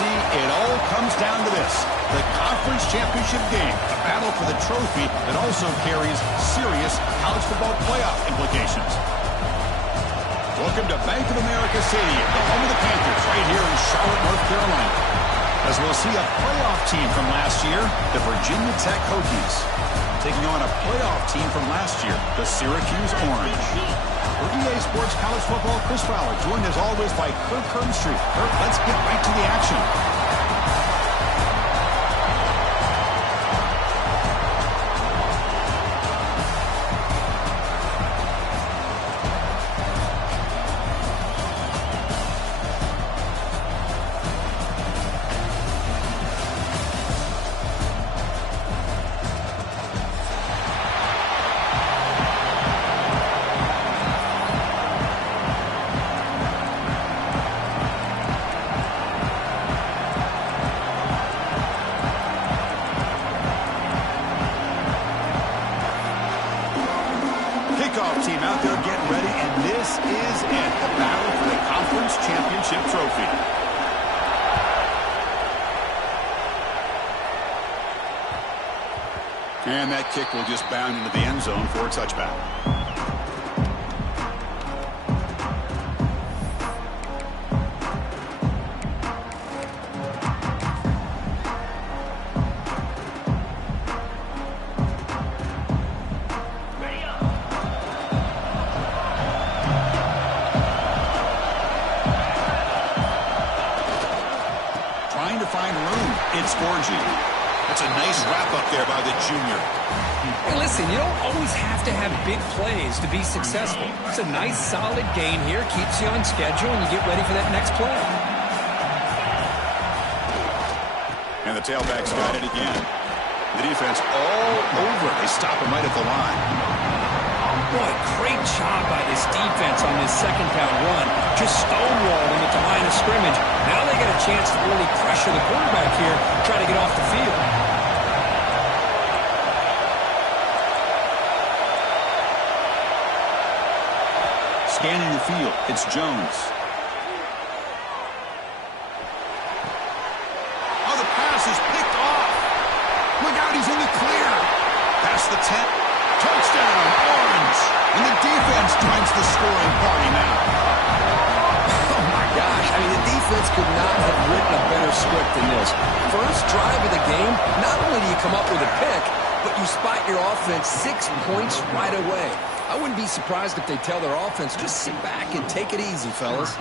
see, it all comes down to this. The conference championship game, a battle for the trophy that also carries serious college football playoff implications. Welcome to Bank of America Stadium, the home of the Panthers, right here in Charlotte, North Carolina. As we'll see a playoff team from last year, the Virginia Tech Hokies, taking on a playoff team from last year, the Syracuse Orange. For EA Sports College Football, Chris Fowler, joined as always by Kirk Herbstreit. Kirk, let's get right to the action. Kickoff team out there getting ready, and this is it, the battle for the conference championship trophy. And that kick will just bound into the end zone for a touchback. To find room, it's Gorgie. That's a nice wrap up there by the junior. Hey, listen, you don't always have to have big plays to be successful. It's a nice, solid gain here, keeps you on schedule, and you get ready for that next play. And the tailback's got it again. The defense all over. They stop him right at the line. Boy, great job by this defense on this second down run. Just stonewalled him at the line of scrimmage. Now they get a chance to really pressure the quarterback here, try to get off the field. Scanning the field, it's Jones. Oh, the pass is picked off. Look out, he's in the clear. Past the 10. Touchdown, Orange. And the defense joins the scoring party now. Oh, my gosh. I mean, the defense could not have written a better script than this. First drive of the game, not only do you come up with a pick, but you spot your offense 6 points right away. I wouldn't be surprised if they tell their offense, just sit back and take it easy, fellas. 6,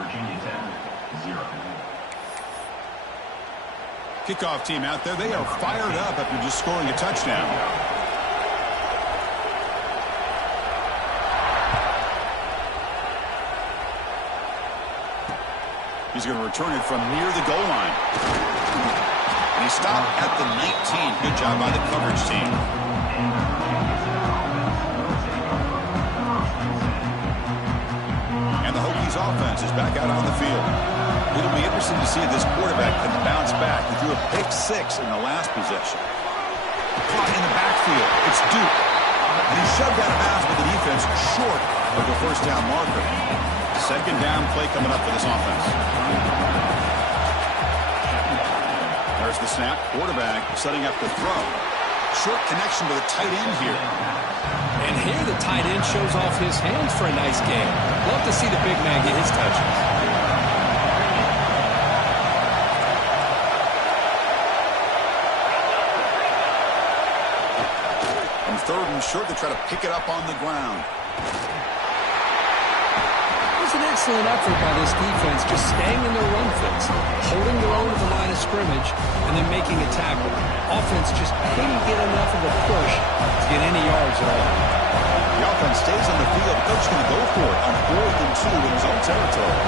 Virginia Tech, 0. Kickoff team out there, they are fired up after just scoring a touchdown. He's going to return it from near the goal line. And he stopped at the 19. Good job by the coverage team. And the Hokies offense is back out on the field. It'll be interesting to see if this quarterback can bounce back. He threw a pick-6 in the last possession. Caught in the backfield. It's Duke. And he shoved out of bounds with the defense short of the first down marker. Second down play coming up for this offense. There's the snap. Quarterback setting up the throw. Short connection to the tight end here. And here the tight end shows off his hands for a nice game. Love to see the big man get his touches. Third and short to try to pick it up on the ground. It was an excellent effort by this defense, just staying in their run fits, holding their own at the line of scrimmage, and then making a tackle. Offense just couldn't get enough of a push to get any yards at all. The offense stays on the field. The coach is going to go for it on 4th and 2 in his own territory.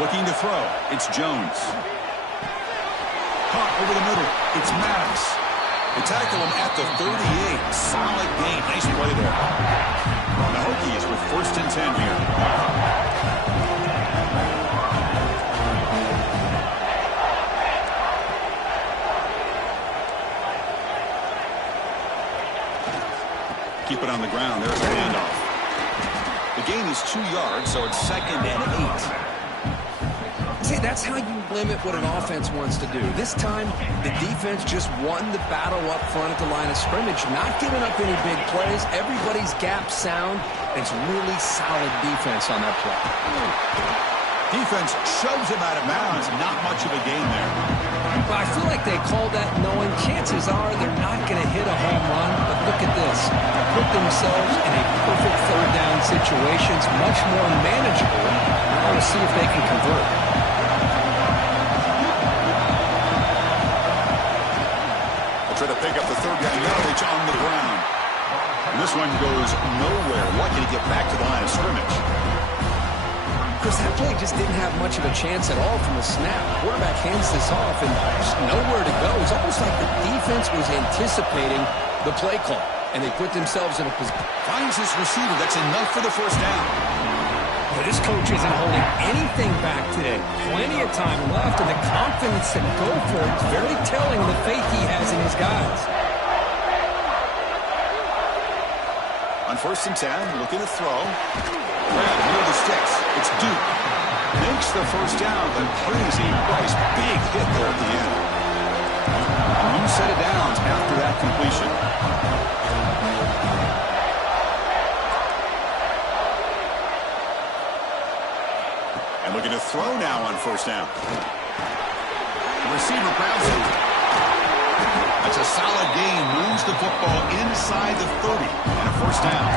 Looking to throw. It's Jones. Caught over the middle. It's Maddox. They tackle him at the 38. Solid gain. Nice play there. The Hokies with 1st and 10 here. The gain is 2 yards, so it's 2nd and 8. See, that's how you limit what an offense wants to do. This time, the defense just won the battle up front at the line of scrimmage, not giving up any big plays. Everybody's gap sound. It's really solid defense on that play. Defense shoves him out of bounds. Not much of a gain there. But I feel like they called that knowing chances are they're not going to hit a home run. But look at this. They put themselves in a perfect third down situation. It's much more manageable. Now we'll see if they can convert. Try to pick up the third down yardage on the ground. And this one goes nowhere. Lucky to get back to the line of scrimmage. Chris, that play just didn't have much of a chance at all from the snap. Quarterback hands this off and there's nowhere to go. It's almost like the defense was anticipating the play call, and they put themselves in a position. Finds his receiver. That's enough for the first down. But this coach isn't holding anything back today. Plenty of time left, and the confidence to go for it is very telling of the faith he has in his guys. On 1st and 10, looking to throw. Grab near the sticks. It's Duke. Makes the first down, but crazy. Nice big hit there at the end. A new set of downs after that completion. And looking to throw now on 1st down. The receiver grabs it. That's a solid gain. Moves the football inside the 30 and a 1st down.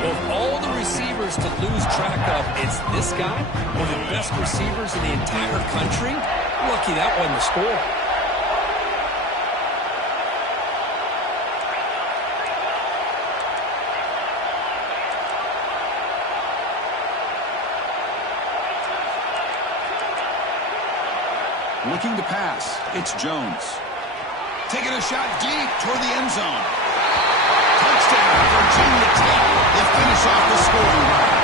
Well, of all the receivers to lose track of, it's this guy, one of the best receivers in the entire country. Lucky that wasn't the score. Looking to pass. It's Jones. Taking a shot deep toward the end zone. Touchdown, Virginia Tech. They finish off the scoring drive.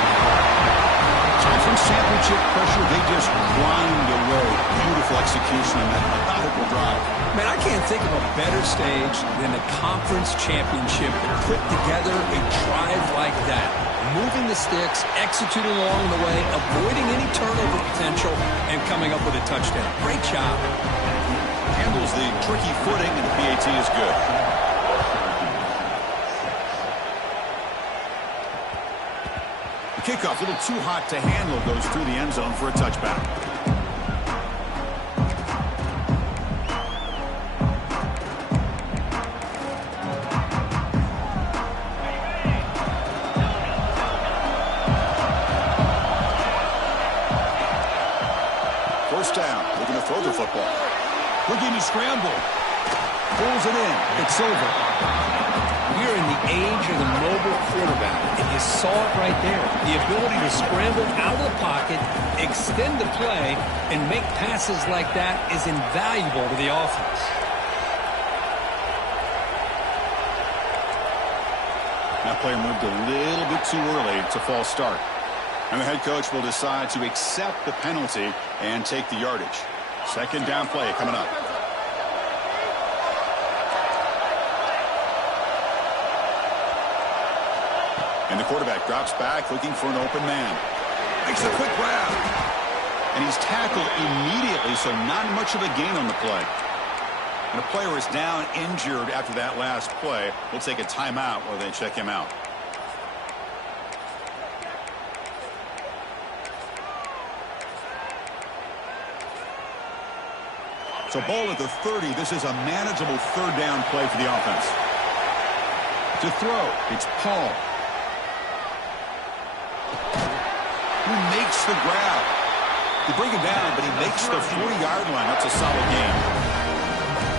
Conference championship pressure, they just grind away. Beautiful execution on that methodical drive. Man, I can't think of a better stage than the conference championship to put together a drive like that. Moving the sticks, executing along the way, avoiding any turnover potential, and coming up with a touchdown. Great job. Handles the tricky footing, and the PAT is good. The kickoff, a little too hot to handle, goes through the end zone for a touchback. First down, looking to throw the football. Looking to scramble. Pulls it in. It's over. We're in the age of the mobile quarterback, and you saw it right there. The ability to scramble out of the pocket, extend the play, and make passes like that is invaluable to the offense. That player moved a little bit too early. It's a false start. And the head coach will decide to accept the penalty and take the yardage. 2nd down play coming up. And the quarterback drops back looking for an open man. Makes a quick grab. And he's tackled immediately, so not much of a gain on the play. And a player is down injured after that last play. We'll take a timeout while they check him out. So ball at the 30. This is a manageable 3rd down play for the offense. To throw, it's Paul. Who makes the grab. They bring him down, but he makes the 40-yard line. That's a solid game.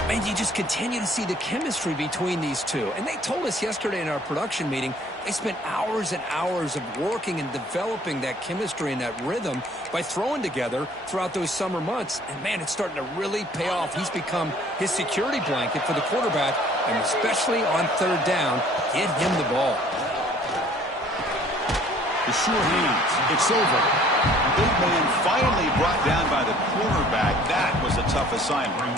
And you just continue to see the chemistry between these two. And they told us yesterday in our production meeting, they spent hours and hours of working and developing that chemistry and that rhythm by throwing together throughout those summer months. And, man, it's starting to really pay off. He's become his security blanket for the quarterback, and especially on 3rd down, get him the ball. The sure hands. It's over. Big man finally brought down by the quarterback. That was a tough assignment.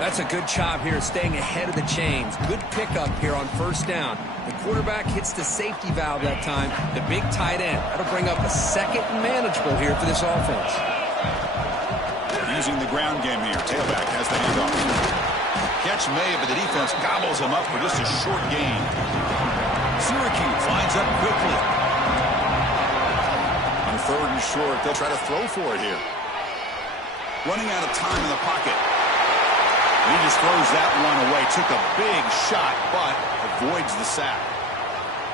That's a good job here staying ahead of the chains. Good pickup here on first down. The quarterback hits the safety valve that time, the big tight end. That'll bring up a second and manageable here for this offense. Using the ground game here. Tailback has the handoff. Catch made, but the defense gobbles him up for just a short gain. Syracuse lines up quickly. On third and short, they'll try to throw for it here. Running out of time in the pocket. He just throws that one away. Took a big shot, but avoids the sack.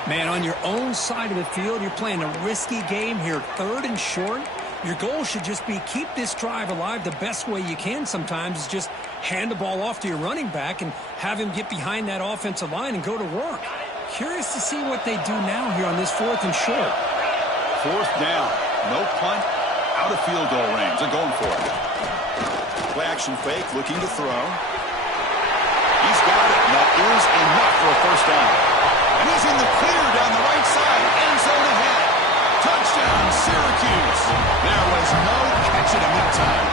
Man, on your own side of the field, you're playing a risky game here. Third and short. Your goal should just be keep this drive alive the best way you can sometimes is just hand the ball off to your running back and have him get behind that offensive line and go to work. Curious to see what they do now here on this fourth and short. Fourth down. No punt. Out of field goal range. They're going for it. Play action fake. Looking to throw. He's got it. And that is enough for a first down. And he's in the clear down the right side. End zone ahead. Touchdown, Syracuse. There was no catching him that time.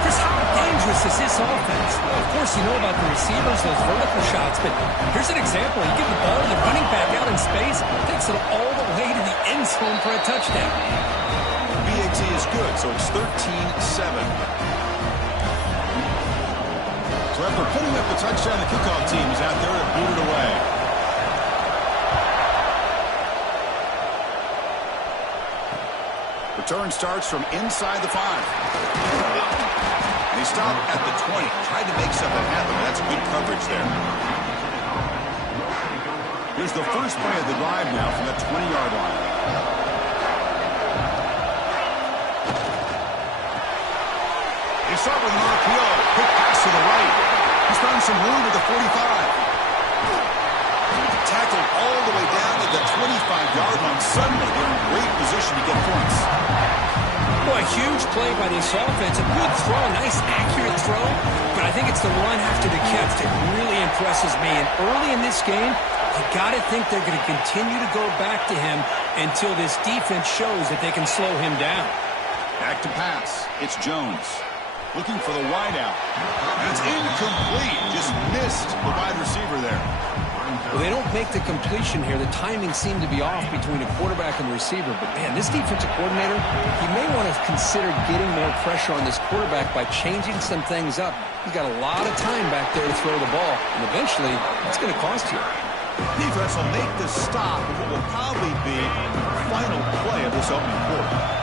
Chris, how dangerous is this offense? Well, of course, you know about the receivers, those vertical shots, but here's an example. You give the ball to the running back out in space, takes it all the way to the end zone for a touchdown. BAT is good, so it's 13-7. So after putting up the touchdown, the kickoff team is out there to boot it away. Return starts from inside the 5. And he stopped at the 20. Tried to make something happen. That's good coverage there. Here's the first play of the drive now from the 20-yard line. They start with an RPO. Quick pass to the right. He's found some room at the 45. Tackled all the way down to the 25-yard line. Suddenly, they're in great position to get points. Boy, a huge play by this offense. A good throw, a nice, accurate throw. But I think it's the run after the catch that really impresses me. And early in this game, you got to think they're going to continue to go back to him until this defense shows that they can slow him down. Back to pass. It's Jones. Looking for the wideout. It's incomplete. Just missed the wide receiver there. Well, they don't make the completion here. The timing seemed to be off between a quarterback and the receiver. But, man, this defensive coordinator, he may want to consider getting more pressure on this quarterback by changing some things up. He's got a lot of time back there to throw the ball. And eventually, it's going to cost you. Defense will make the stop of what will probably be the final play of this opening quarter.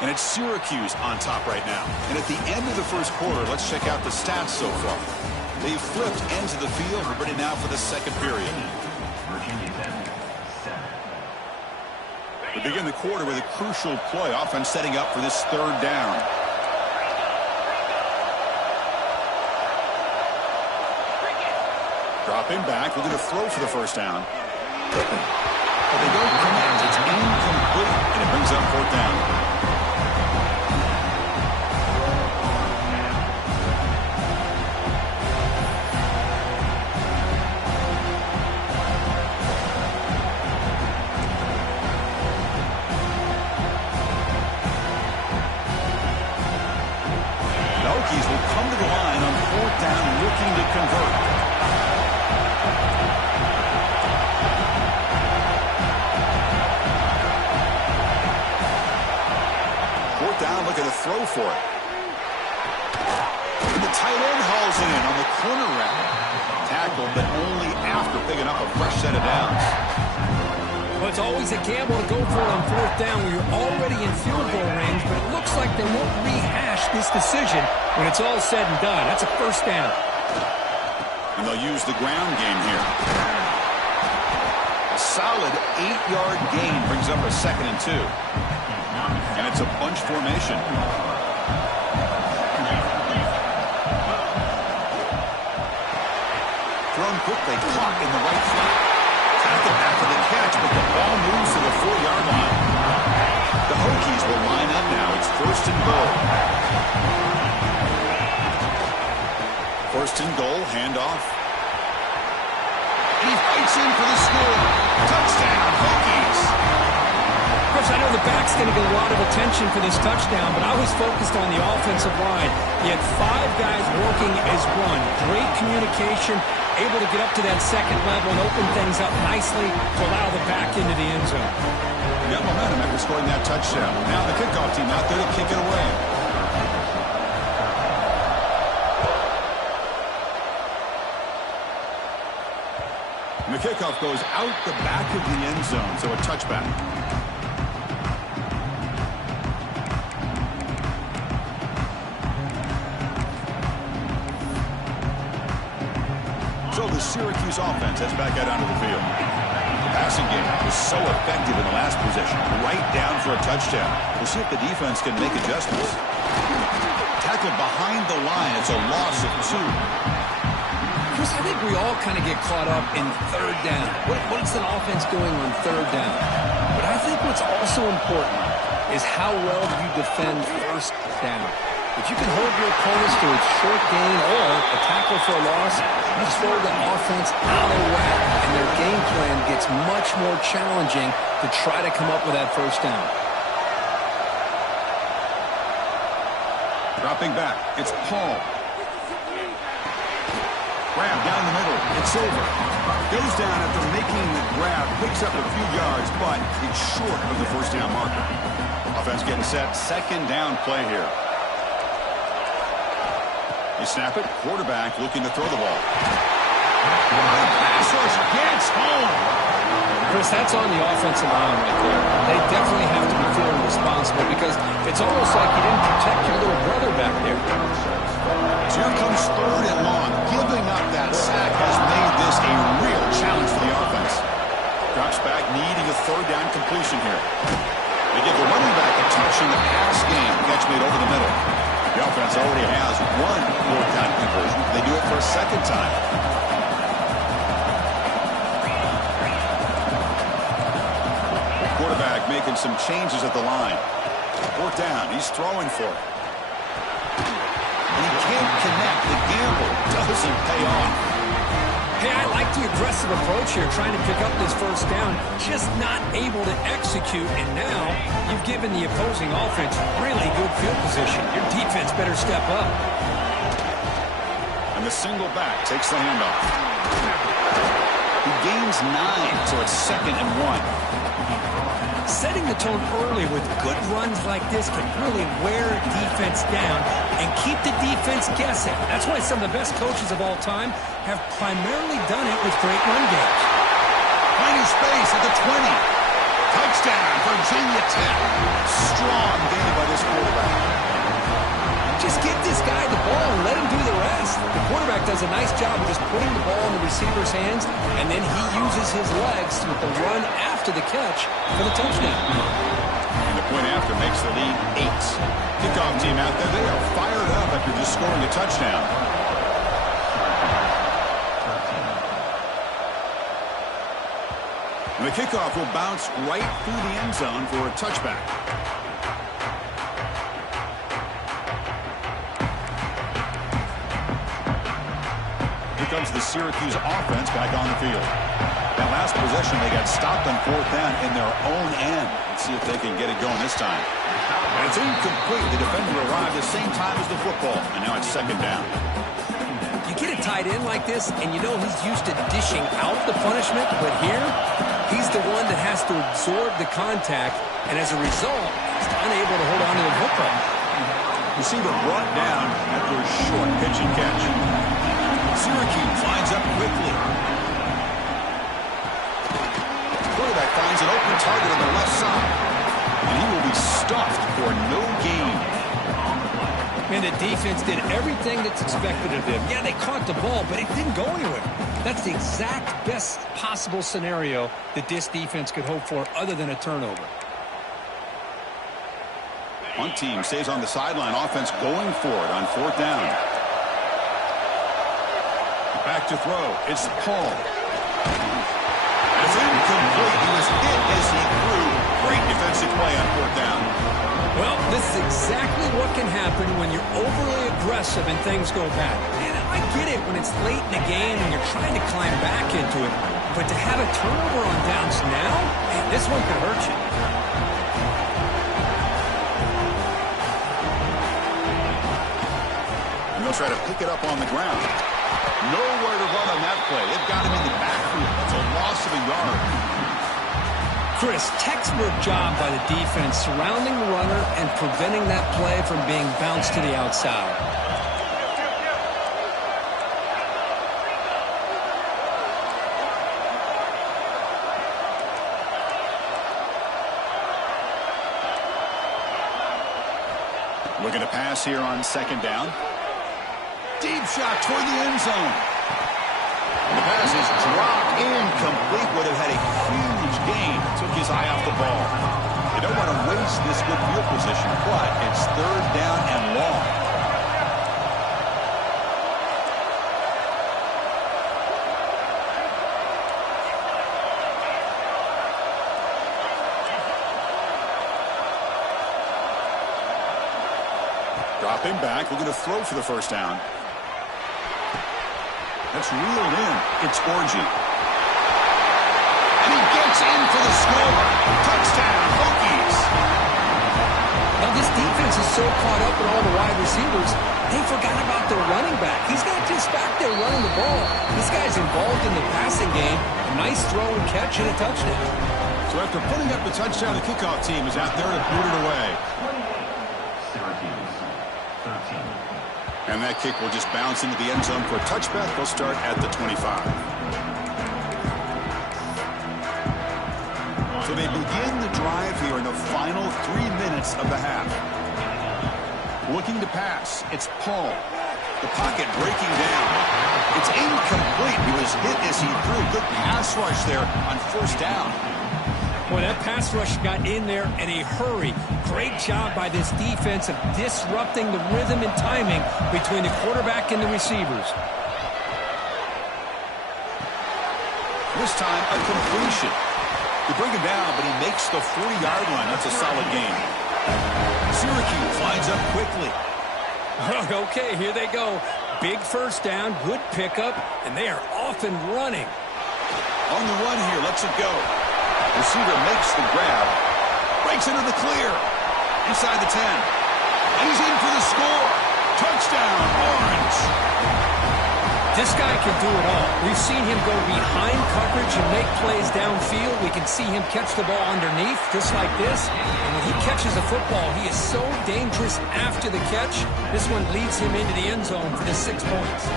And it's Syracuse on top right now. And at the end of the first quarter, let's check out the stats so far. They've flipped ends of the field. We're ready now for the second period. We begin the quarter with a crucial play. Offense setting up for this third down. Dropping back, looking to throw for the first down. But they don't connect. It's incomplete, and it brings up fourth down. Will come to the line on fourth down, looking to convert. Fourth down, looking to throw for it. And the tight end hauls in on the corner route. Tackled, but only after picking up a fresh set of downs. Well, it's always a gamble to go for it on fourth down when you're already in field goal range, but it looks like they won't rehash this decision when it's all said and done. That's a first down. And they'll use the ground game here. A solid 8-yard gain brings up a 2nd and 2. And it's a bunch formation. Thrown quickly, caught in the right flat. Tackled after the catch, but the ball moves to the 4-yard line. The Hokies will line up now. It's first and goal. First and goal, handoff. And he fights in for the score. Touchdown, Hokies. Chris, I know the back's going to get a lot of attention for this touchdown, but I was focused on the offensive line. He had 5 guys working as one. Great communication, able to get up to that second level and open things up nicely to allow the back into the end zone. Got momentum after scoring that touchdown. Now the kickoff team out there to kick it away. And the kickoff goes out the back of the end zone, so a touchback. So the Syracuse offense heads back out onto the field. The passing game was so effective in the last possession, right down for a touchdown. We'll see if the defense can make adjustments. Tackled behind the line. It's a loss of 2. Chris, I think we all kind of get caught up in third down. What's an offense doing on third down? But I think what's also important is how well you defend first down. If you can hold your opponents to a short gain or a tackle for a loss, you throw the offense out of whack, and their game plan gets much more challenging to try to come up with that first down. Dropping back, it's Paul. Grab down the middle. It's over. Goes down after making the grab. Picks up a few yards, but it's short of the first down marker. Offense getting set. Second down play here. You snap it. Quarterback looking to throw the ball. Pass rush gets home. Chris, that's on the offensive line right there. They definitely have to be feeling responsible because it's almost like you didn't protect your little brother back there. So here comes third and long. Giving up that sack has made this a real challenge for the offense. Drops back, needing a third down completion here. They give the running back a touch in the pass game. Catch made over the middle. The offense already has one fourth down conversion. They do it for a second time. Quarterback making some changes at the line. Fourth down. He's throwing for it. And he can't connect. The gamble doesn't pay off. Hey, I like the aggressive approach here, trying to pick up this first down, just not able to execute, and now you've given the opposing offense really good field position. Your defense better step up. And the single back takes the handoff. He gains 9, so it's 2nd and 1. Setting the tone early with good runs like this can really wear defense down and keep the defense guessing. That's why some of the best coaches of all time have primarily done it with great run games. Finding space at the 20. Touchdown, Virginia Tech. Strong game by this quarterback. Just get this guy the ball and let him do the rest. The quarterback does a nice job of just putting the ball in the receiver's hands, and then he uses his legs with the run after the catch for the touchdown. And the point after makes the lead 8. Kickoff team out there, they are fired up after just scoring a touchdown. And the kickoff will bounce right through the end zone for a touchback. Comes the Syracuse offense back on the field. That last possession, they got stopped on fourth down in their own end. Let's see if they can get it going this time. And it's incomplete. The defender arrived the same time as the football, and now it's 2nd down. You get a tight end like this, and you know he's used to dishing out the punishment, but here, he's the one that has to absorb the contact, and as a result, he's unable to hold on to the football. Receiver brought down after a short pitch and catch. Syracuse lines up quickly. Quarterback finds an open target on the left side. And he will be stuffed for no gain. Man, the defense did everything that's expected of them. Yeah, they caught the ball, but it didn't go anywhere. That's the exact best possible scenario that this defense could hope for other than a turnover. One team stays on the sideline. Offense going for it on fourth down. Back to throw. It's Paul. It's incomplete. He was hit as he threw. Great defensive play on fourth down. Well, this is exactly what can happen when you're overly aggressive and things go bad. And I get it when it's late in the game and you're trying to climb back into it. But to have a turnover on downs now, man, this one could hurt you. they'll try to pick it up on the ground. Nowhere to run on that play. They've got him in the backfield. That's a loss of a yard. Chris, textbook job by the defense surrounding the runner and preventing that play from being bounced to the outside. Looking to pass here on second down. Deep shot toward the end zone. The pass is dropped incomplete. Would have had a huge gain. Took his eye off the ball. You don't want to waste this good field position, but it's third down and long. Dropping back, looking to throw for the first down. That's reeled in. It's Orgy. And he gets in for the score. Touchdown, Hokies. Now this defense is so caught up in all the wide receivers, they forgot about their running back. He's not just back there running the ball. This guy's involved in the passing game. A nice throw and catch and a touchdown. So after putting up the touchdown, the kickoff team is out there to boot it away. And that kick will just bounce into the end zone for a touchback. They'll start at the 25. So they begin the drive here in the final 3 minutes of the half. Looking to pass. It's Paul. The pocket breaking down. It's incomplete. He was hit as he threw. Good pass rush there on first down. Boy, that pass rush got in there in a hurry. Great job by this defense of disrupting the rhythm and timing between the quarterback and the receivers. This time, a completion. They bring him down, but he makes the 40-yard line. That's a solid gain. Syracuse lines up quickly. Okay, here they go. Big first down, good pickup, and they are off and running. On the run here, lets it go. Receiver makes the grab. Breaks into the clear. Inside the 10. And he's in for the score. Touchdown, Orange. This guy can do it all. We've seen him go behind coverage and make plays downfield. We can see him catch the ball underneath, just like this. And when he catches a football, he is so dangerous after the catch. This one leads him into the end zone for the 6 points.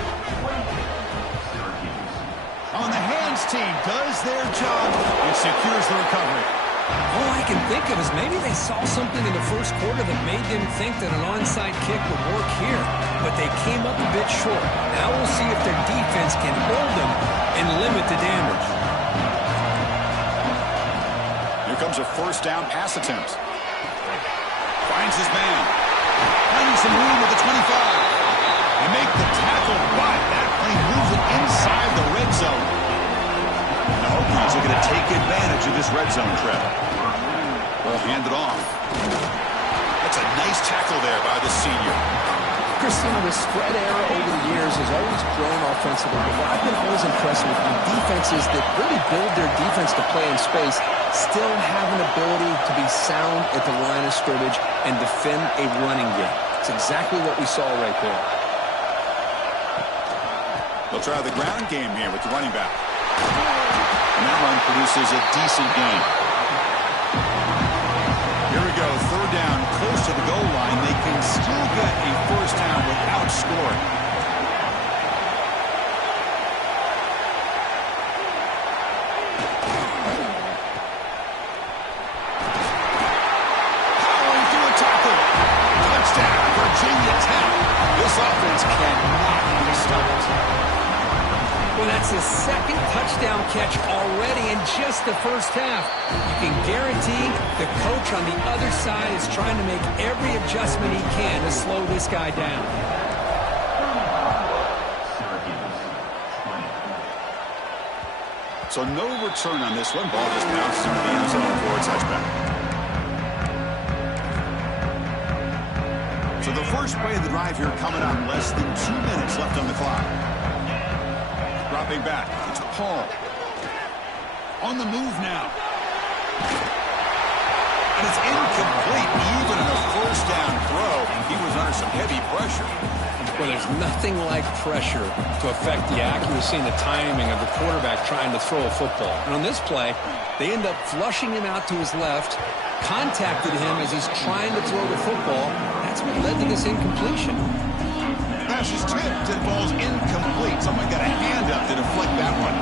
On the hands team does their job and secures the recovery. All I can think of is maybe they saw something in the first quarter that made them think that an onside kick would work here, but they came up a bit short. Now we'll see if their defense can hold them and limit the damage. Here comes a first down pass attempt. Finds his man. Finding some room at the 25. They make the tackle, but that plane moves it inside the red zone. The Hokies are going to take advantage of this red zone trap. Well, hand it off. That's a nice tackle there by the senior. Christian, the spread era over the years has always grown offensively, but what I've been always impressed with the defenses that really build their defense to play in space still have an ability to be sound at the line of scrimmage and defend a running game. It's exactly what we saw right there. They'll try the ground game here with the running back. And that run produces a decent gain. Here we go, third down, close to the goal line. They can still get a first down without scoring. Powering through a tackle. Touchdown, Virginia Tech. This offense cannot be stopped. Well, that's his second touchdown catch already in just the first half. You can guarantee the coach on the other side is trying to make every adjustment he can to slow this guy down. So no return on this one. Ball just bounces into the end zone for a touchback. So the first play of the drive here coming up. Less than 2 minutes left on the clock. Dropping back, it's Paul. On the move now. And it's incomplete. Even in a first down throw, he was under some heavy pressure. Well, there's nothing like pressure to affect the accuracy and the timing of the quarterback trying to throw a football. And on this play, they end up flushing him out to his left, contacted him as he's trying to throw the football. That's what led to this incompletion. Pass is tipped and falls incomplete. Someone got a hand up to deflect that one.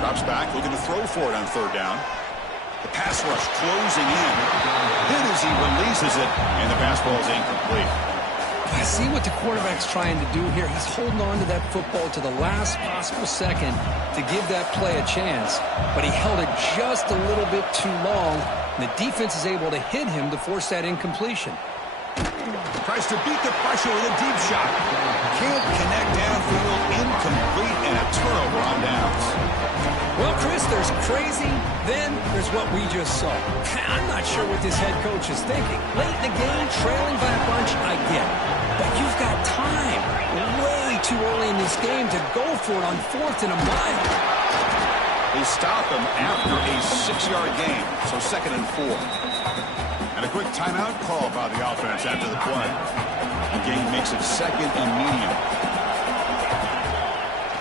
Drops back, looking to throw for it on third down. The pass rush closing in. Then as he releases it, and the pass ball is incomplete. I see what the quarterback's trying to do here. He's holding on to that football to the last possible second to give that play a chance. But he held it just a little bit too long, and the defense is able to hit him to force that incompletion. Tries to beat the pressure with a deep shot. Can't connect downfield, incomplete, and a turnover on downs. Well, Chris, there's crazy, then there's what we just saw. I'm not sure what this head coach is thinking. Late in the game, trailing by a bunch, I get it. But you've got time, way too early in this game, to go for it on 4th and a mile. They stop him after a 6-yard gain, so 2nd and 4. And a quick timeout call by the offense after the play. The game makes it 2nd and medium.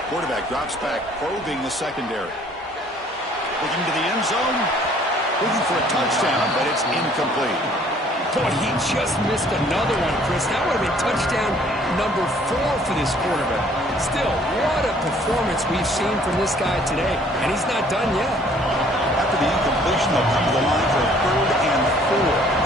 Quarterback drops back, probing the secondary. Looking to the end zone. Looking for a touchdown, but it's incomplete. Boy, he just missed another one, Chris. That would have been touchdown number 4 for this quarterback. Still, what a performance we've seen from this guy today, and he's not done yet. After the incompletion, they'll come to the line for a 3rd and 4.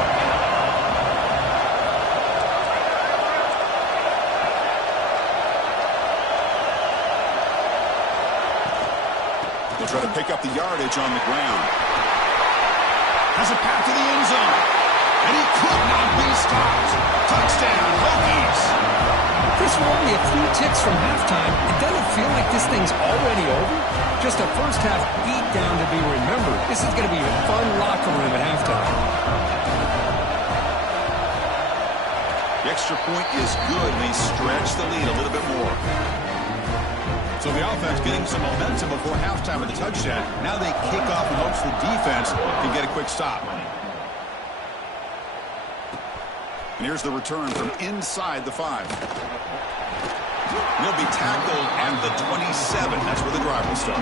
They'll try to pick up the yardage on the ground. Has a path to the end zone. And he could not be stopped. Touchdown, Hokies. Chris, we're only a few ticks from halftime. It doesn't feel like this thing's already over. Just a first-half beatdown to be remembered. This is going to be a fun locker room at halftime. The extra point is good, and they stretch the lead a little bit more. So the offense getting some momentum before halftime with the touchdown. Now they kick off and hopes the defense can get a quick stop. And here's the return from inside the 5. He'll be tackled at the 27. That's where the drive will start.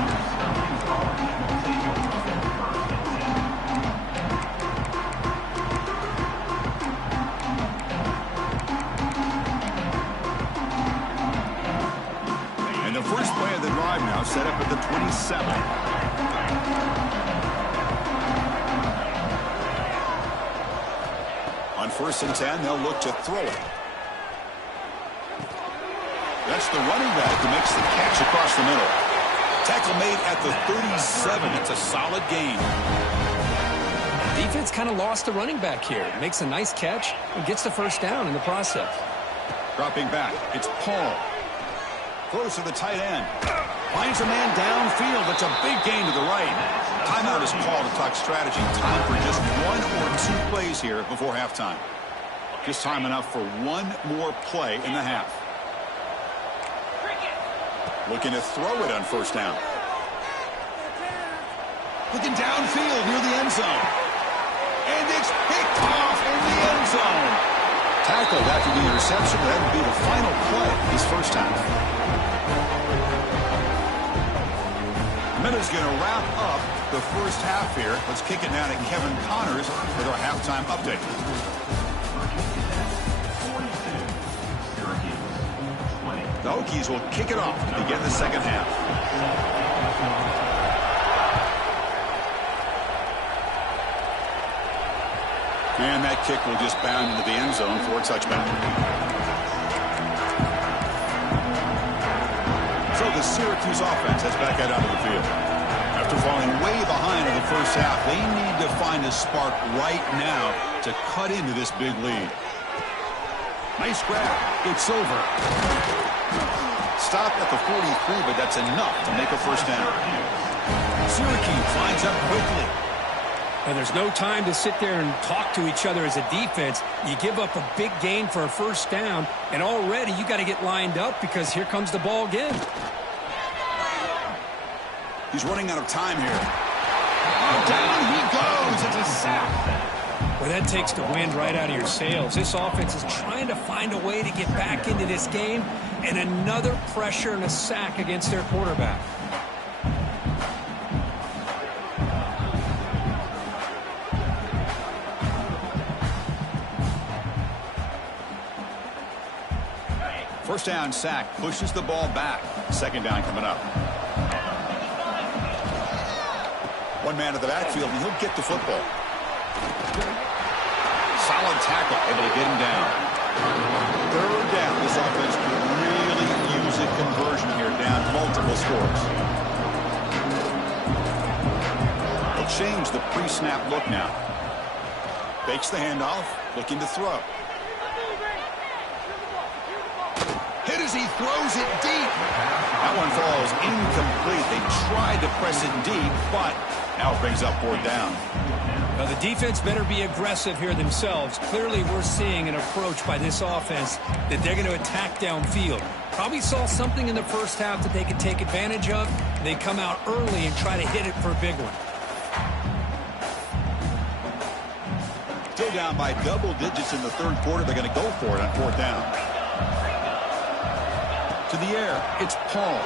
And the first play of the drive now set up at the 27. On 1st and 10, they'll look to throw it. That's the running back who makes the catch across the middle. Tackle made at the 37. It's a solid gain. Defense kind of lost the running back here. Makes a nice catch and gets the first down in the process. Dropping back, it's Paul. Close to the tight end. Finds a man downfield. It's a big gain to the right. Timeout is called to talk strategy. Time for just 1 or 2 plays here before halftime. Just time enough for 1 more play in the half. Looking to throw it on 1st down. Looking downfield near the end zone. And it's picked off in the end zone. Tackled after the interception. That would be the final play this first half. Minute's going to wrap up the first half here. Let's kick it now to Kevin Connors with our halftime update. The Hokies will kick it off to begin the second half. And that kick will just bound into the end zone for a touchback. So the Syracuse offense heads back out onto the field. After falling way behind in the first half, they need to find a spark right now to cut into this big lead. Nice grab. It's over. Stopped at the 43, but that's enough to make a first down. Syracuse lines up quickly. And there's no time to sit there and talk to each other as a defense. You give up a big gain for a first down, and already you got to get lined up because here comes the ball again. He's running out of time here. Down he goes. It's a sack. Well, that takes the wind right out of your sails. This offense is trying to find a way to get back into this game, and another pressure and a sack against their quarterback. First down sack, pushes the ball back. Second down coming up. One man to the backfield, and he'll get the football. Solid tackle, able to get him down. Third down, this offense could really use a conversion here, down multiple scores. They'll change the pre-snap look now. Fakes the handoff, looking to throw. Hit as he throws it deep. That one falls incomplete. They tried to press it deep, but now it brings up fourth down. Now, the defense better be aggressive here themselves. Clearly, we're seeing an approach by this offense that they're going to attack downfield. Probably saw something in the first half that they could take advantage of. They come out early and try to hit it for a big one. Still down by double digits in the third quarter. They're going to go for it on fourth down. To the air, it's Paul.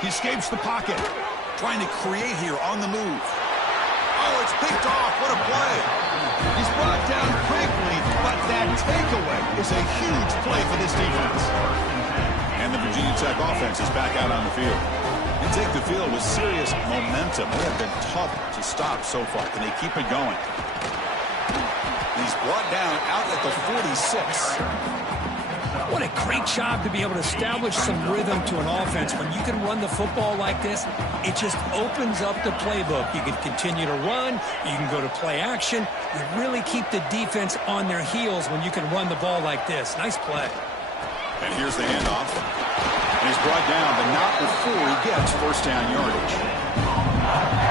He escapes the pocket. Trying to create here on the move. Oh, it's picked off. What a play. He's brought down quickly, but that takeaway is a huge play for this defense. And the Virginia Tech offense is back out on the field. They take the field with serious momentum. They have been tough to stop so far. Can they keep it going? He's brought down out at the 46. What a great job to be able to establish some rhythm to an offense. When you can run the football like this, it just opens up the playbook. You can continue to run. You can go to play action. You really keep the defense on their heels when you can run the ball like this. Nice play. And here's the handoff. And he's brought down, but not before he gets first down yardage.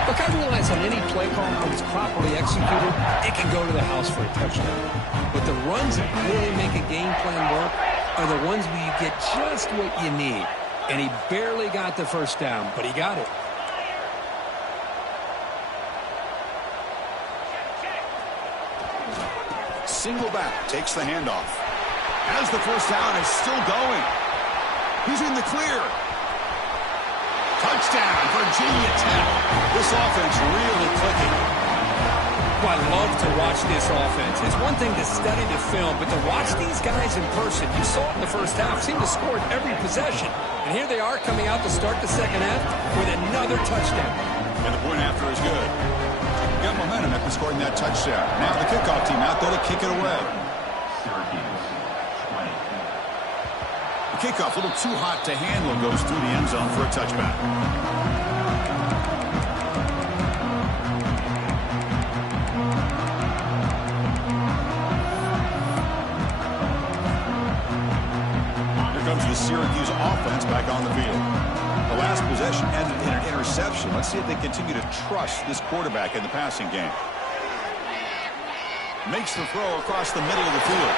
Look, I realize on any play call, when it's properly executed, it can go to the house for a touchdown. But the runs that really make a game plan work are the ones where you get just what you need. And he barely got the first down, but he got it. Single back, takes the handoff. As the first down is still going. He's in the clear. Touchdown, Virginia Tech. This offense really clicking. I love to watch this offense. It's one thing to study the film, but to watch these guys in person, you saw it in the first half, seemed to score every possession. And here they are coming out to start the second half with another touchdown. And the point after is good. Got momentum after scoring that touchdown. Now the kickoff team out there to kick it away. The kickoff, a little too hot to handle, goes through the end zone for a touchback. The Syracuse offense back on the field. The last possession ended in an interception. Let's see if they continue to trust this quarterback in the passing game. Makes the throw across the middle of the field.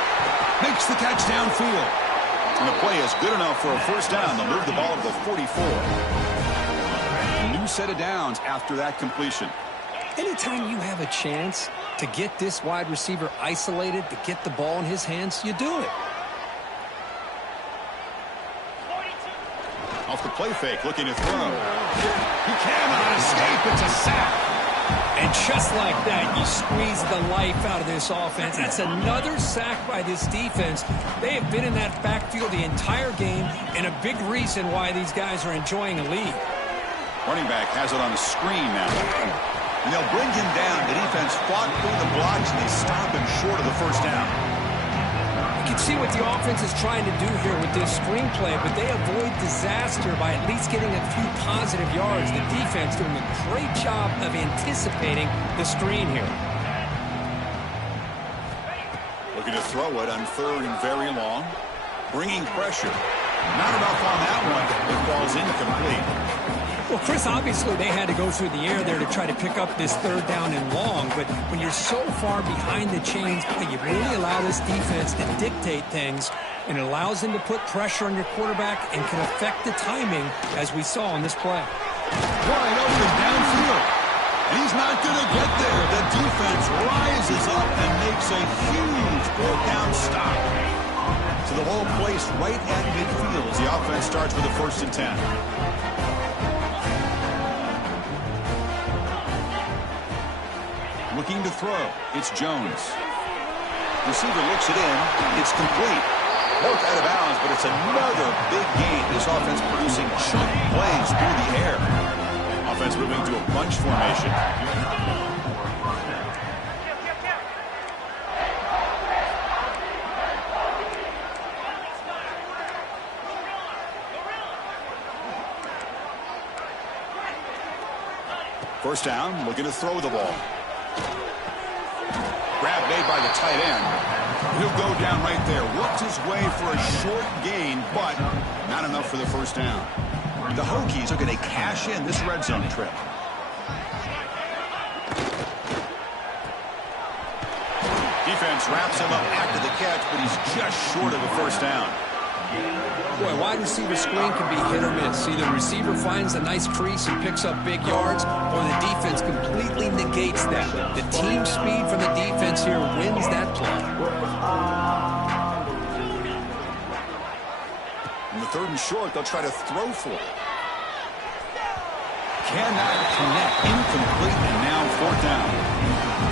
Makes the catch downfield. And the play is good enough for a first down. They'll move the ball to the 44. A new set of downs after that completion. Anytime you have a chance to get this wide receiver isolated, to get the ball in his hands, you do it. Off the play fake, looking to throw. He cannot escape. It's a sack. And just like that, you squeeze the life out of this offense. That's another sack by this defense. They have been in that backfield the entire game, and a big reason why these guys are enjoying a lead. Running back has it on the screen now. And they'll bring him down. The defense fought through the blocks, and they stop him short of the first down. You can see what the offense is trying to do here with this screenplay, but they avoid disaster by at least getting a few positive yards. The defense doing a great job of anticipating the screen here. Looking to throw it on third and very long. Bringing pressure. Not enough on that one. It falls incomplete. Well, Chris, obviously they had to go through the air there to try to pick up this third down and long, but when you're so far behind the chains, you really allow this defense to dictate things, and it allows them to put pressure on your quarterback and can affect the timing, as we saw on this play. Wide open downfield. He's not going to get there. The defense rises up and makes a huge fourth-down stop. To the ball placed right at midfield as the offense starts with a 1st and 10. Looking to throw. It's Jones. Receiver looks it in. It's complete. Poked out of bounds, but it's another big gain. This offense producing chunk plays through the air. Offense moving to a bunch formation. First down, looking to throw the ball. Grab made by the tight end. He'll go down right there. Works his way for a short gain, but not enough for the first down. The Hokies are going to cash in this red zone trip. Defense wraps him up after the catch, but he's just short of a first down. Boy, wide receiver screen can be hit or miss. Either receiver finds a nice crease and picks up big yards, or the defense completely negates that. The team speed from the defense here wins that play. In the 3rd and short, they'll try to throw for it. Cannot connect. Incomplete, and now 4th down.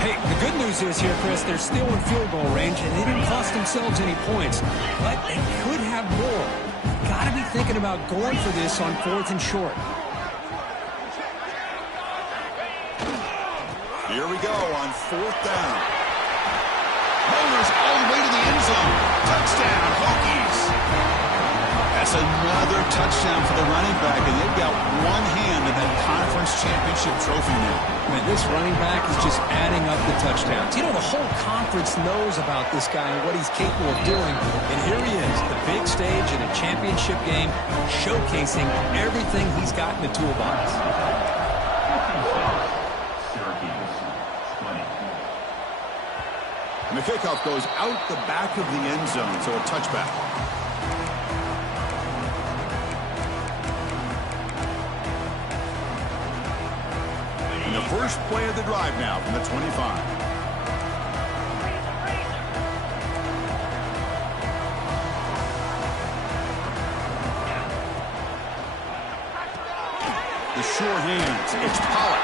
Hey, the good news is here, Chris, they're still in field goal range, and they didn't cost themselves any points, but they could have more. Got to be thinking about going for this on 4th and short. Here we go on 4th down. Motors all the way to the end zone. Touchdown, Hokies. That's another touchdown for the running back, and they've got one hand in that conference championship trophy now. Man, this running back is just adding up the touchdowns. You know, the whole conference knows about this guy and what he's capable of doing. And here he is, the big stage in a championship game, showcasing everything he's got in the toolbox. And the kickoff goes out the back of the end zone, so a touchback. The first play of the drive now from the 25. The sure hands. It's Pollard.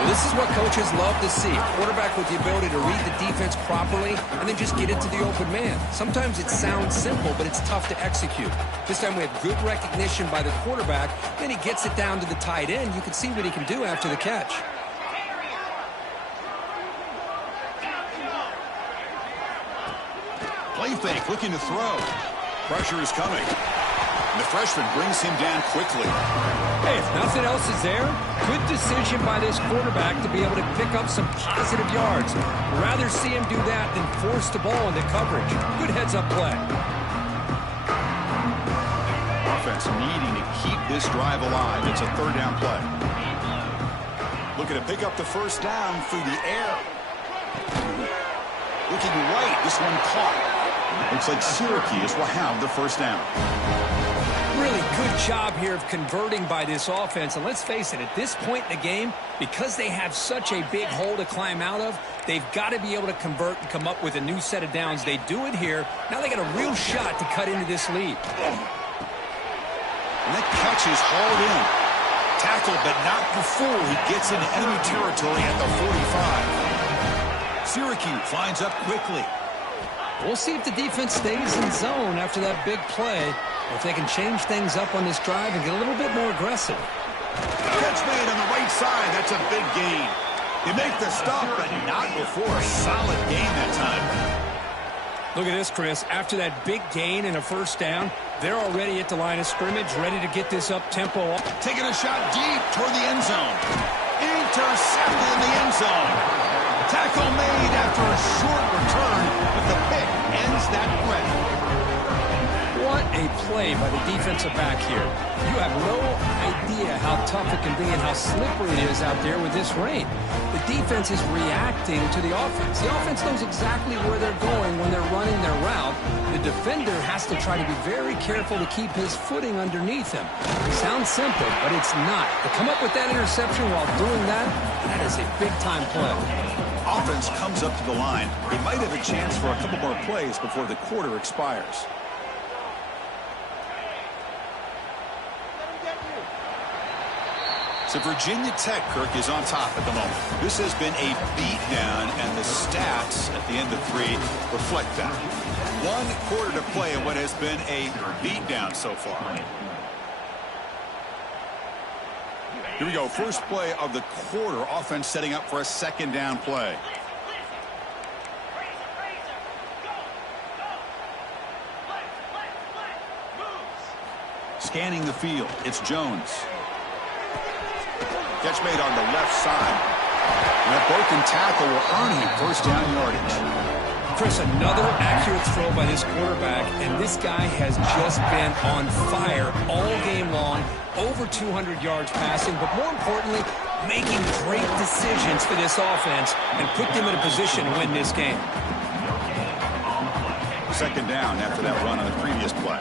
Well, this is what coaches love to see. A quarterback with the ability to read the defense properly and then just get it to the open man. Sometimes it sounds simple, but it's tough to execute. This time we have good recognition by the quarterback. Then he gets it down to the tight end. You can see what he can do after the catch. Play fake, looking to throw. Pressure is coming. The freshman brings him down quickly. Hey, if nothing else is there, good decision by this quarterback to be able to pick up some positive yards. Rather see him do that than force the ball into coverage. Good heads-up play. Offense needing to keep this drive alive. It's a 3rd down play. Looking to pick up the first down through the air. Looking right, this one caught. Looks like Syracuse will have the first down. Really good job here of converting by this offense. And let's face it, at this point in the game, because they have such a big hole to climb out of, they've got to be able to convert and come up with a new set of downs. They do it here. Now they got a real shot to cut into this lead. And that catch is hauled in. Tackled, but not before he gets into enemy territory at the 45. Syracuse lines up quickly. We'll see if the defense stays in zone after that big play, or if they can change things up on this drive and get a little bit more aggressive. Catch made on the right side. That's a big gain. You make the stop, but not before a solid gain that time. Look at this, Chris. After that big gain and a first down, they're already at the line of scrimmage, ready to get this up-tempo. Taking a shot deep toward the end zone. Intercepted in the end zone. Tackle made after a short return, but the pick ends that play. What a a play by the defensive back here. You have no idea how tough it can be and how slippery it is out there with this rain. The defense is reacting to the offense. The offense knows exactly where they're going when they're running their route. The defender has to try to be very careful to keep his footing underneath him. It sounds simple, but it's not. To come up with that interception while doing that, that is a big-time play. Offense comes up to the line. They might have a chance for a couple more plays before the quarter expires. So Virginia Tech, Kirk, is on top at the moment. This has been a beatdown, and the stats at the end of 3 reflect that. 1 quarter to play in what has been a beatdown so far. Here we go. First play of the quarter. Offense setting up for a second down play. Scanning the field. It's Jones. Catch made on the left side. And a broken tackle will earn him first down yardage. Chris, another accurate throw by this quarterback, and this guy has just been on fire all game long. Over 200 yards passing, but more importantly, making great decisions for this offense and put them in a position to win this game. Second down after that run on the previous play.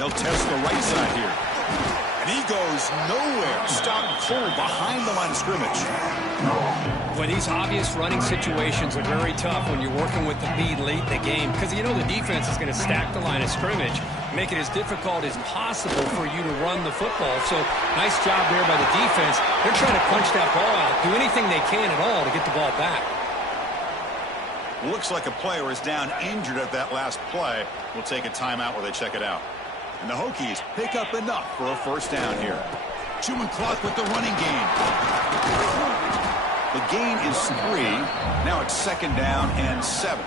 They'll test the right side here. And he goes nowhere. Stopped cold behind the line of scrimmage. Well, these obvious running situations are very tough when you're working with the lead late in the game, because you know the defense is going to stack the line of scrimmage, make it as difficult as possible for you to run the football. So nice job there by the defense. They're trying to punch that ball out, do anything they can at all to get the ball back. Looks like a player is down injured at that last play. We'll take a timeout while they check it out. And the Hokies pick up enough for a first down here. Chewing clock with the running game. The gain is 3. Now it's second down and 7.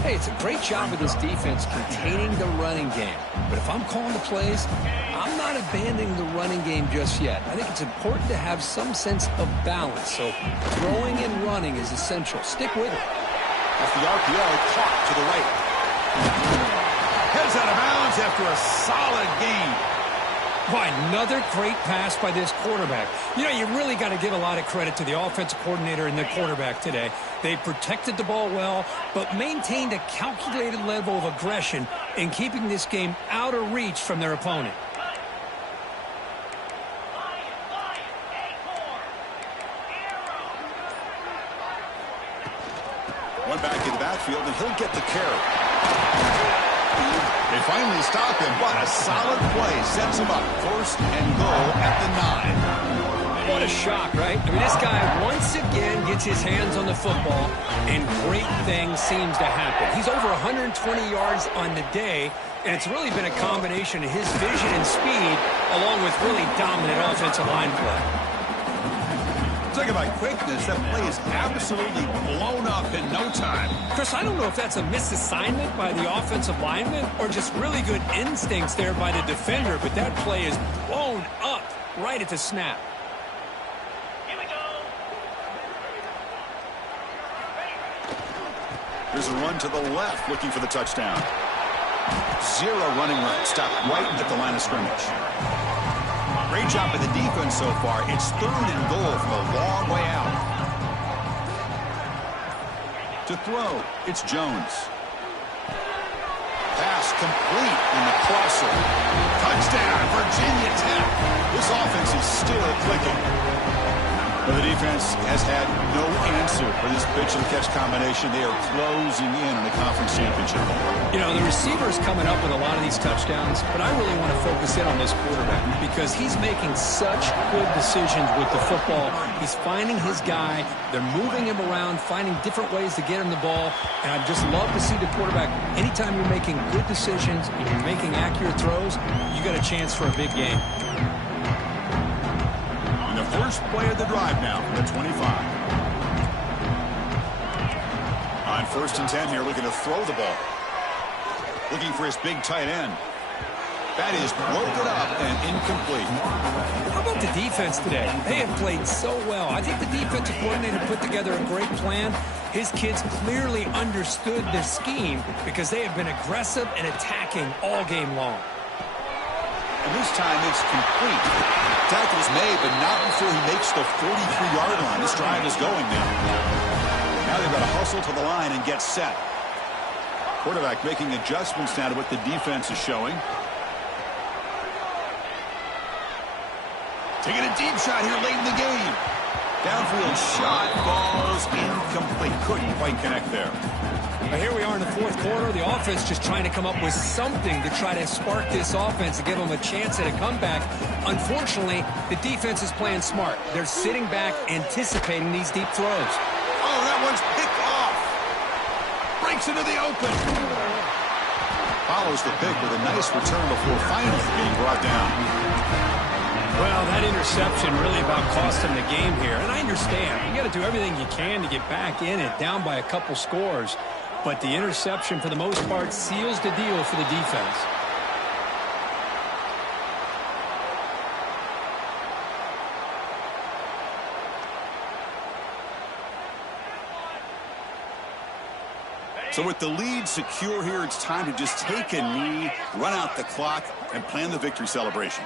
Hey, it's a great job of this defense containing the running game. But if I'm calling the plays, I'm not abandoning the running game just yet. I think it's important to have some sense of balance. So throwing and running is essential. Stick with it. Off the RPO, caught to the right. Heads out of bounds after a solid gain. Why, another great pass by this quarterback. You know, you really got to give a lot of credit to the offensive coordinator and the quarterback today. They protected the ball well, but maintained a calculated level of aggression in keeping this game out of reach from their opponent. One back in the backfield, and he'll get the carry. They finally stop him. What a solid play. Sets him up. First and goal at the 9. What a shock, right? I mean, this guy once again gets his hands on the football, and great things seems to happen. He's over 120 yards on the day, and it's really been a combination of his vision and speed, along with really dominant offensive line play. Talking about quickness, that play is absolutely blown up in no time. Chris, I don't know if that's a misassignment by the offensive lineman or just really good instincts there by the defender, but that play is blown up right at the snap. Here we go. There's a run to the left looking for the touchdown. 0 running room. Stopped right at the line of scrimmage. Great job by the defense so far. It's 3rd and goal from a long way out. To throw, it's Jones. Pass complete in the crosser. Touchdown, Virginia Tech. This offense is still clicking. But the defense has had no answer for this pitch-and-catch combination. They are closing in on the conference championship. You know, the receiver's coming up with a lot of these touchdowns, but I really want to focus in on this quarterback because he's making such good decisions with the football. He's finding his guy. They're moving him around, finding different ways to get him the ball, and I just love to see the quarterback. Anytime you're making good decisions and you're making accurate throws, you got a chance for a big game. First play of the drive now from the 25. On 1st and 10 here, looking to throw the ball. Looking for his big tight end. That is broken up and incomplete. How about the defense today? They have played so well. I think the defensive coordinator put together a great plan, His kids clearly understood the scheme because they have been aggressive and attacking all game long. And this time it's complete. Tackle's made, but not before he makes the 43-yard line. This drive is going now. Now they've got to hustle to the line and get set. Quarterback making adjustments now to what the defense is showing. Taking a deep shot here late in the game. Downfield shot, balls incomplete. Couldn't quite connect there. Now here we are in the fourth quarter. The offense just trying to come up with something to try to spark this offense and give them a chance at a comeback. Unfortunately, the defense is playing smart. They're sitting back, anticipating these deep throws. Oh, that one's picked off. Breaks into the open. Follows the pick with a nice return before finally being brought down. Well, that interception really about cost him the game here. And I understand. You got to do everything you can to get back in it, down by a couple scores. But the interception, for the most part, seals the deal for the defense. So with the lead secure here, it's time to just take a knee, run out the clock, and plan the victory celebration.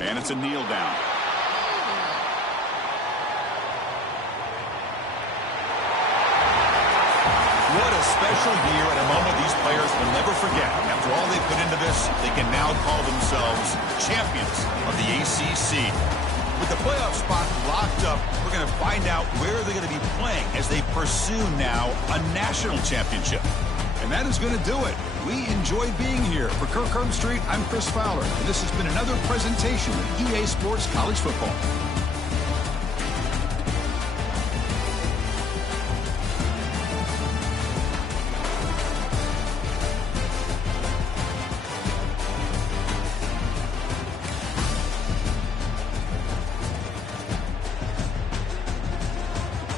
And it's a kneel down. What a special year and a moment these players will never forget. After all they put into this, they can now call themselves champions of the ACC. With the playoff spot locked up, we're going to find out where they're going to be playing as they pursue now a national championship. And that is going to do it. We enjoy being here. For Kirk Street, I'm Chris Fowler, and this has been another presentation of EA Sports College Football.